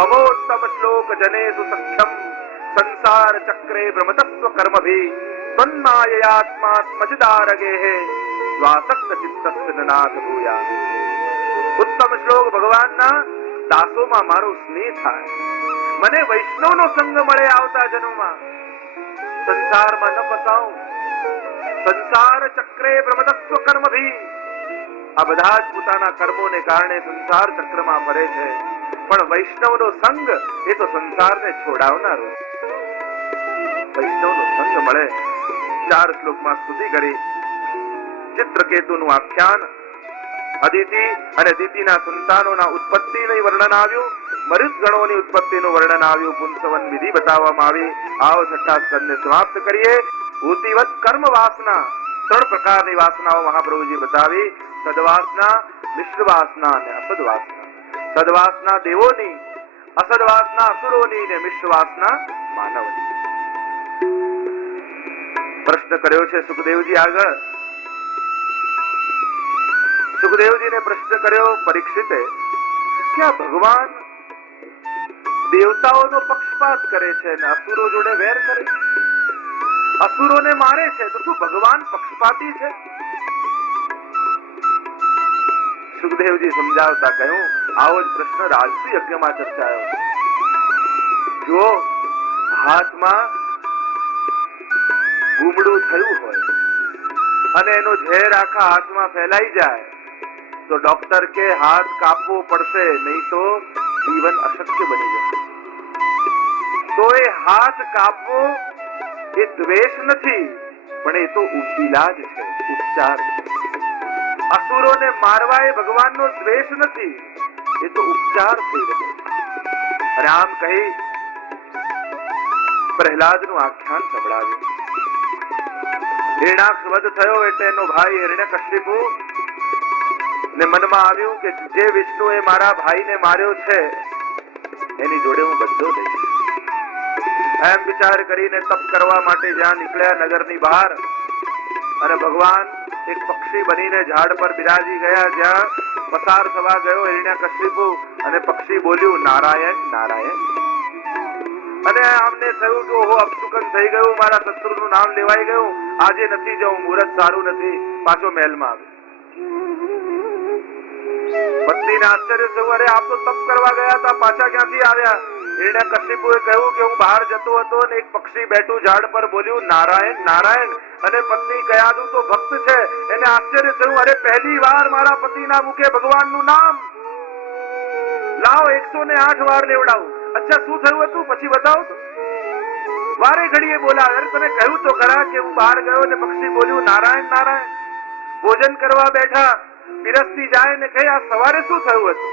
ममोत्तम श्लोक जनेषु सख्यम संसार चक्रे भ्रमतस्व कर्मभि तन्माययात्मात्मचिदारगे स्वासक्त चित्तस्य नाथ भूया। उत्तम श्लोक ભગવાનના દાસોમાં મારો સ્નેહ થાય, મને વૈષ્ણવનો સંગ મળે આવતા જન્મમાં, સંસારમાં ન ફસાઉં, સંસાર ચક્રે ભ્રમતસ્વ કર્મભી। આ બધા જ પોતાના કર્મોને કારણે સંસાર ચક્રમાં ફરે છે, પણ વૈષ્ણવનો સંગ એ તો સંસારને છોડાવનારો। વૈષ્ણવનો સંગ મળે। 4 શ્લોકમાં સ્તુતિ કરી। ચિત્રકેતુનું આખ્યાન, અદિતિ અને દિતિના સંતાનોના ઉત્પત્તિનું વર્ણન આવ્યું, મરુદ્ગણોની ઉત્પત્તિનું વર્ણન આવ્યું, પુંસવન વિધિ બતાવવામાં આવી। આવો 6ઠા સ્કંદને સમાપ્ત કરીએ। ભૂતિવત કર્મ વાસના, 3 પ્રકારની વાસનાઓ મહાપ્રભુજી બતાવી, સદવાસના, મિશ્ર વાસના અને અસદ વાસના। સદવાસના દેવોની, અસદ વાસના અસુરોની ને મિશ્ર વાસના માનવની। પ્રશ્ન કર્યો છે સુખદેવજી આગળ। સુખદેવજીને પ્રશ્ન કર્યો પરીક્ષિતે કે આ ભગવાન દેવતાઓનો પક્ષપાત કરે છે અને અસુરો જોડે વેર કરે છે, અસુરોને મારે છે, તો શું ભગવાન પક્ષપાતી છે? સુખદેવજી સમજાવતા કહ્યું, આવો જ પ્રશ્ન રાજસુ યજ્ઞમાં ચર્ચાયો। જો હાથમાં ગુમડું થયું હોય અને એનો ઝેર આખા હાથમાં ફેલાઈ જાય તો ડોક્ટર કે હાથ કાપવો પડશે, નહીં તો જીવન અશક્ય બની જશે। તો એ હાથ કાપવો એ દ્વેષ નથી, પણ એ તો ઈલાજ છે, ઉપચાર છે। અસુરોને મારવા એ ભગવાનનો દ્વેષ નથી, એ તો ઉપચાર થઈ રહ્યો છે। અને આમ કહી પ્રહલાદનું આખ્યાન સંભળાવ્યું। હિરણાક્ષ વધ થયો એટલે એનો ભાઈ હિરણ્યકશિપુ ને મનમાં આવ્યું કે જે વિષ્ણુએ મારા ભાઈને માર્યો છે એની જોડે હું બધો લઈશ। એમ વિચાર કરીને તપ કરવા માટે જ્યાં નીકળ્યા નગરની બહાર, અને ભગવાન એક પક્ષી બનીને ઝાડ પર બિરાજી ગયા, જ્યાં પસાર થવા ગયો હિરણ્યકશિપુ અને પક્ષી બોલ્યું નારાયણ નારાયણ। અને આમને થયું કે ઓહો અપશુકન થઈ ગયું, મારા શત્રુનું નામ લેવાઈ ગયું, આજે નથી જવું, મુહૂર્ત સારું નથી, પાછો મહેલમાં આવ્યો। પત્નીને આશ્ચર્ય થયું, અરે આપ તો તપ કરવા ગયા હતા, પાછા ક્યાંથી આવ્યા? હિરણ્યકશિપુએ કહ્યું કે હું બહાર જતો હતો અને એક પક્ષી બેઠું ઝાડ પર બોલ્યું નારાયણ નારાયણ, અને પત્ની કયાદુ તો ભક્ત છે, એને આશ્ચર્ય થયું, અરે પહેલી વાર મારા પતિના મુખે ભગવાનનું નામ, લાવ 108 વાર લેવડાવું। અચ્છા શું થયું હતું પછી બતાવો તો। વારે ઘડીએ બોલાવે, અરે તને કહ્યું તો ખરા કે હું બહાર ગયો ને પક્ષી બોલ્યું નારાયણ નારાયણ। ભોજન કરવા બેઠા, પીરસતી જાય ને કહે આ સવારે શું થયું હતું?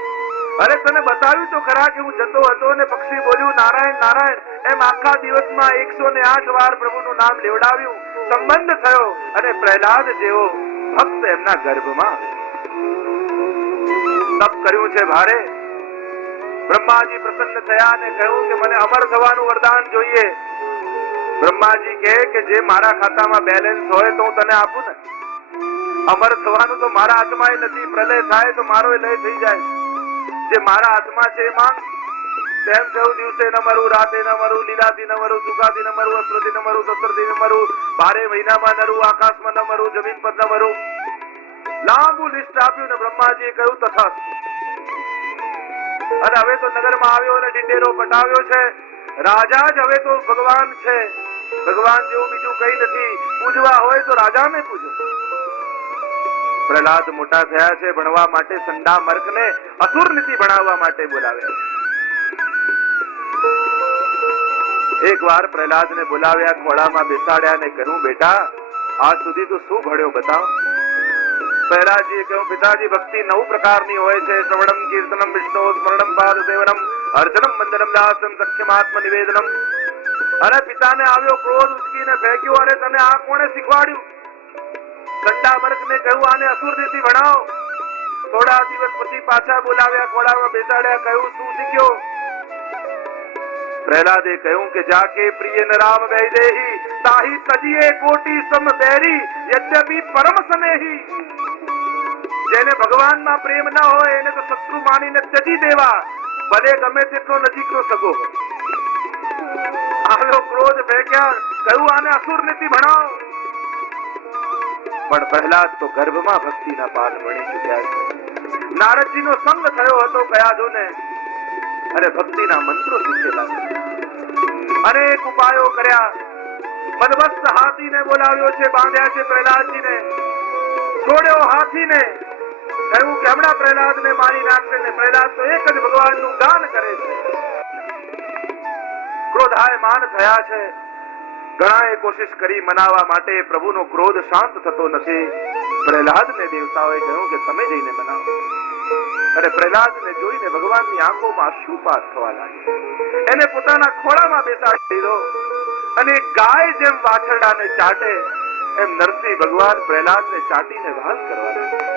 અરે તને બતાવ્યું તો ખરા કે હું જતો હતો ને પક્ષી બોલ્યું નારાયણ નારાયણ। એમ આખા દિવસમાં 108 વાર પ્રભુનું નામ લેવડાવ્યું, સંબંધ થયો અને પ્રહલાદ જેવો ભક્ત એમના ગર્ભમાં તપ કર્યું છે ભારે। બ્રહ્માજી પ્રસન્ન થયા અને કહ્યું કે મને અમર થવાનું વરદાન જોઈએ। બ્રહ્માજી કહે કે જે મારા ખાતામાં બેલેન્સ હોય તો હું તને આપું ને, અમર થવાનું તો મારા હાથમાં નથી, પ્રલય થાય તો મારો લય થઈ જાય, જે મારા હાથમાં છે એ માંગ। તેમ કહ્યું દિવસે ન મરું, રાતે ન મરું, લીલાથી ન મરું, સુખાથી ન મરું, અસ્ત્રથી ન મરું, શસ્ત્રથી ન મરું, 12 મહિનામાં નરું, આકાશમાં ન મરું, જમીન પર ન મરું। લાંબુ લિસ્ટ આપ્યું ને બ્રહ્માજીએ કહ્યું તથાસ્તુ। અને હવે તો નગરમાં આવ્યો અને ડિંડેરો પટાવ્યો છે, રાજા જ હવે તો ભગવાન છે, ભગવાન જેવું બીજું કઈ નથી, પૂજવા હોય તો રાજાને પૂજો। પ્રહલાદ મોટા થયા છે, ભણવા માટે સંડા મર્કને અસુર નીતિ ભણાવવા માટે બોલાવ્યા છે। એક વાર પ્રહલાદને બોલાવ્યા, ખોળામાં બેસાડ્યા ને કહ્યું બેટા આજ સુધી તું શું ભણ્યો બતાવ। પ્રહલાદજીએ કહ્યું પિતાજી ભક્તિ 9 પ્રકારની હોય છે, શ્રવણમ કીર્તનમ વિષ્ણુ સ્મરણમ પાદ સેવનમ અર્ચનમ વંદનમ દાસમ સખ્યમ આત્મ નિવેદનમ। અને પિતાને આવ્યો ક્રોધ, ઉચકીને ફેંક્યો, અરે તને આ કોણે શીખવાડ્યું? સંડા મર્કને કહ્યું આને અસુર નીતિ ભણાવો। થોડા દિવસ પછી પાછા બોલાવ્યા, ખોળામાં બેસાડ્યા, કહ્યું શું શીખ્યો? પ્રહલાદે કહ્યું કે જાકે પ્રિય ન રામ વૈદેહી તાહી તજીએ કોટી સમ બેરી યદ્યપિ પરમ સ્નેહી। જેને ભગવાનમાં પ્રેમ ન હોય એને તો શત્રુ માનીને ત્યજી દેવા, ભલે ગમે તેટલો નજીકનો સગો હોય. આવ્યો ક્રોધ ફેંક્યા, કહ્યું આને અસુર નીતિ ભણાવો. પણ પ્રહલાદ તો ગર્ભમાં ભક્તિના પાઠ ભણી ચૂક્યા છે. નારદજીનો સંગ થયો હતો કયાધુને અને ભક્તિના મંત્રો શીખેલા છે. અનેક ઉપાયો કર્યા. મદમસ્ત હાથીને બોલાવ્યો છે, બાંધ્યા છે પ્રહલાદજીને. છોડ્યો હાથીને, કહ્યું કે હમણાં પ્રહલાદને મારી નાખશે ને પ્રહલાદ તો એક જ ભગવાનનું ગાન કરે છે. ક્રોધાયમાન થયા છે. ઘણાએ કોશિશ કરી મનાવવા માટે, પ્રભુનો ક્રોધ શાંત થતો નથી. પ્રહલાદને દેવતાઓએ કહ્યું કે તમે જઈને મનાવો. અને પ્રહલાદને જોઈને ભગવાનની આંખોમાં અશ્રુપાત થવા લાગ્યો. એને પોતાના ખોળામાં બેસાડી દીધો અને ગાય જેમ વાછરડાને ચાટે એમ નરસિંહ ભગવાન પ્રહલાદને ચાટીને વહાલ કરવા લાગ્યા.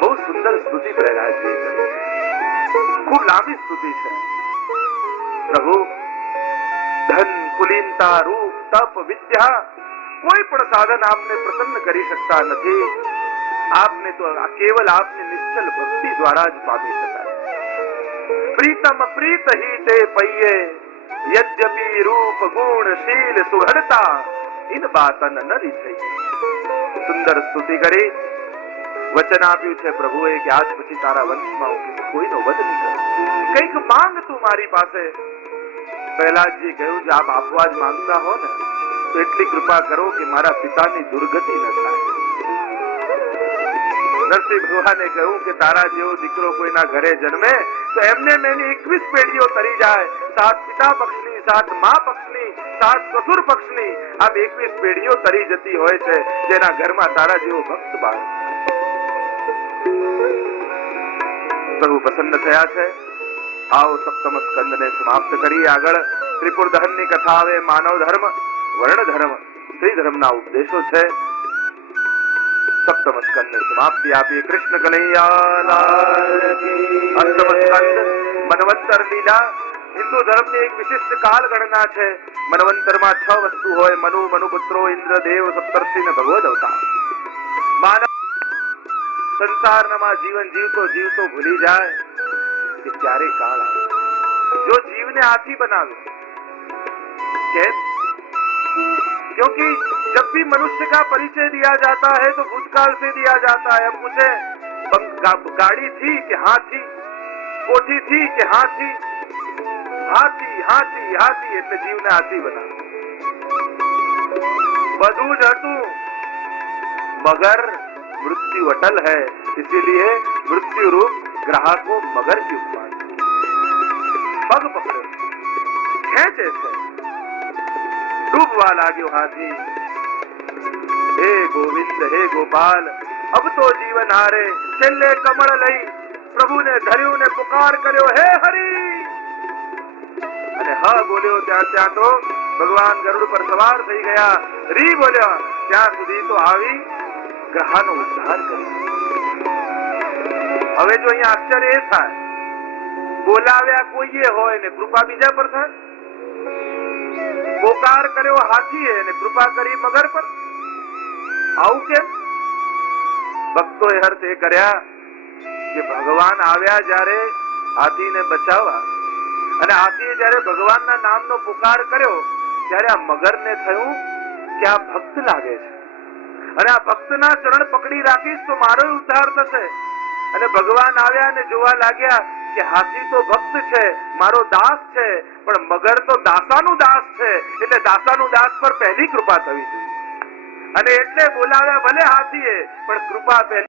બહુ સુંદર સ્તુતિ પ્રહલાદજી કરી. ખૂબ લાંબી સ્તુતિ છે. પ્રભુ, ધન, કુલીનતા, રૂપ, તપ, વિદ્યા કોઈ પણ સાધન આપને પ્રસન્ન કરી શકતા નથી. આપને તો કેવલ આપની નિશ્ચલ ભક્તિ દ્વારા જ પામી શકાય. પ્રીતમ પ્રીત હી તે પૈયે યદ્યપિ રૂપ ગુણ શીલ સુઘડતા ઇન બાતન નરી થઈ. સુંદર સ્તુતિ કરી. વચન આપ્યું છે પ્રભુએ કે આજ પછી તારા વંશમાં હું કોઈનો વધ નહીં કરું. કંઈક માંગ તું મારી પાસે. પ્રહલાદજી કહ્યું કે આપ આપવા જ માંગતા હો ને તો એટલી કૃપા કરો કે મારા પિતાની દુર્ગતિ ન થાય. નરસિંહ ભગવાને કહ્યું કે તારા જેવો દીકરો કોઈના ઘરે જન્મે તો એમને મેની 21 પેઢીઓ તરી જાય. 7 પિતા પક્ષની, 7 મા પક્ષની, 7 સસુર પક્ષની, આમ 21 પેઢીઓ તરી જતી હોય છે જેના ઘરમાં તારા જેવો ભક્ત બાળક. પ્રભુ પ્રસન્ન થયા છે. આવો સપ્તમ સ્કંદને સમાપ્ત કરી આગળ ત્રિપુર દહનની કથા આવે. માનવ ધર્મ, વર્ણ ધર્મ, સ્ત્રી ધર્મના ઉપદેશો છે. સપ્તમ સ્કંદને સમાપ્તિ આપી. કૃષ્ણ કનૈયા લાલ કી. અષ્ટમ સ્કંદ મનવંતર લીલા. હિન્દુ ધર્મની એક વિશિષ્ટ કાલ ગણના છે. મનવંતરમાં 6 વસ્તુ હોય: મનુ, મનુપુત્રો, ઇન્દ્ર, દેવ, સપ્તર્ષિ ને ભગવદ અવતાર. માનવ સંસારમાં જીવન જીવતો જીવતો ભૂલી જાય कि क्यारे काल आए जो जीव ने हाथी बनावे. क्योंकि जब भी मनुष्य का परिचय दिया जाता है तो भूतकाल से दिया जाता है. हम पूछे गाड़ी थी कि हाथी, कोठी थी कि हाथी, हाथी हाथी हाथी એટલે જીવને હાથી બનાવે. બધું જ હતું मगर मृत्यु अटल है, इसीलिए मृत्यु रूप ग्राहक को मगर की उपमा पग पकड़े खेचे છે. ડૂબવા લાગ્યો હાથી. હે ગોવિંદ, હે ગોપાલ, અબ તો જીવન હારે. છેલ્લે કમળ લઈ પ્રભુને ધર્યું ને પુકાર કર્યો, હે હરી. અને હ બોલ્યો ત્યાં તો ભગવાન ગરુડ પર સવાર થઈ ગયા. રી બોલ્યા ત્યાં સુધી તો આવી ગ્રહાનો ઉદ્ધાર કર્યો. હવે જો અહીંયા આશ્ચર્ય એ થાય, બોલાવ્યા કોઈએ હોય ને કૃપા બીજા પર થાય. પોકાર કર્યો હાથીએ ને કૃપા કરી મગર પર. આવું કેમ? ભક્તોએ અર્થ એ કર્યા કે ભગવાન આવ્યા જ્યારે હાથીને બચાવવા, અને હાથીએ જ્યારે ભગવાનના નામનો પુકાર કર્યો ત્યારે આ મગરને થયું કે આ ભક્ત લાગે છે અને આ ભક્તના ચરણ પકડી રાખીશ તો મારો ઉદ્ધાર થશે. અને ભગવાન આવ્યા અને જોવા લાગ્યા કે હાથી તો ભક્ત છે, મારો દાસ છે, પણ મગર તો દાસાનું દાસ છે, એટલે દાસાનું દાસ પર પહેલી કૃપા થવી જોઈએ. અને એટલે બોલાવ્યા ભલે હાથીએ, પણ કૃપા પહેલી